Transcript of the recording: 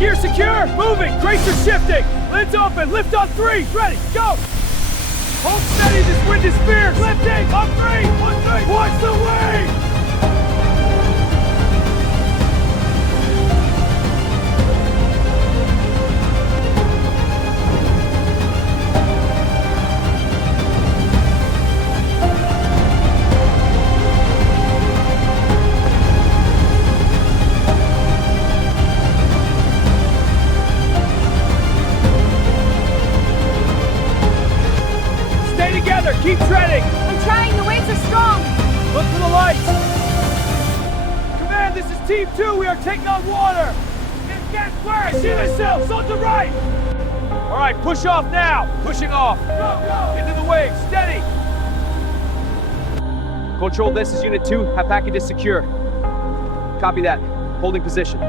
Gear secure. Moving. Crates are shifting. Lids open. Lift on 3. Ready. Go. Hold steady. This wind is fierce. Lifting. On 3. 1, 3. Watch the wing. Together, keep treading! I'm trying, the waves are strong! Look for the lights! Command, this is Team 2, we are taking on water! Get where? See yourselves, on the right! Alright, push off now! Pushing off! Go! Into the waves, steady! Control, this is Unit 2, have packages secure. Copy that, holding position.